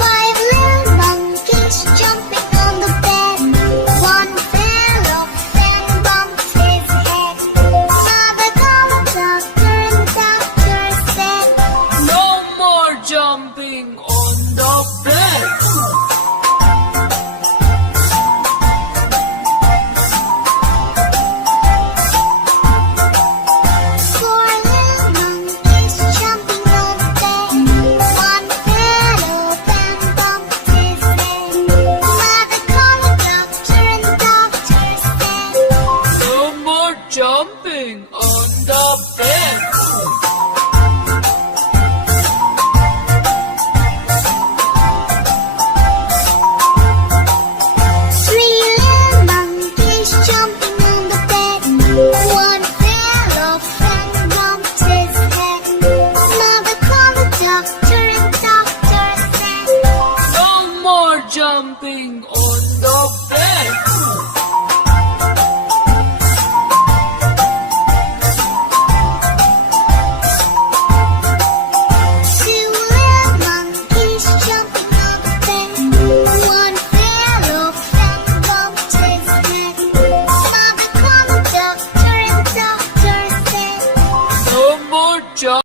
Five little monkeys jumping on the bed. One fell off and bumped his head. Mother called the doctor and doctor said, No more jumping on the bed.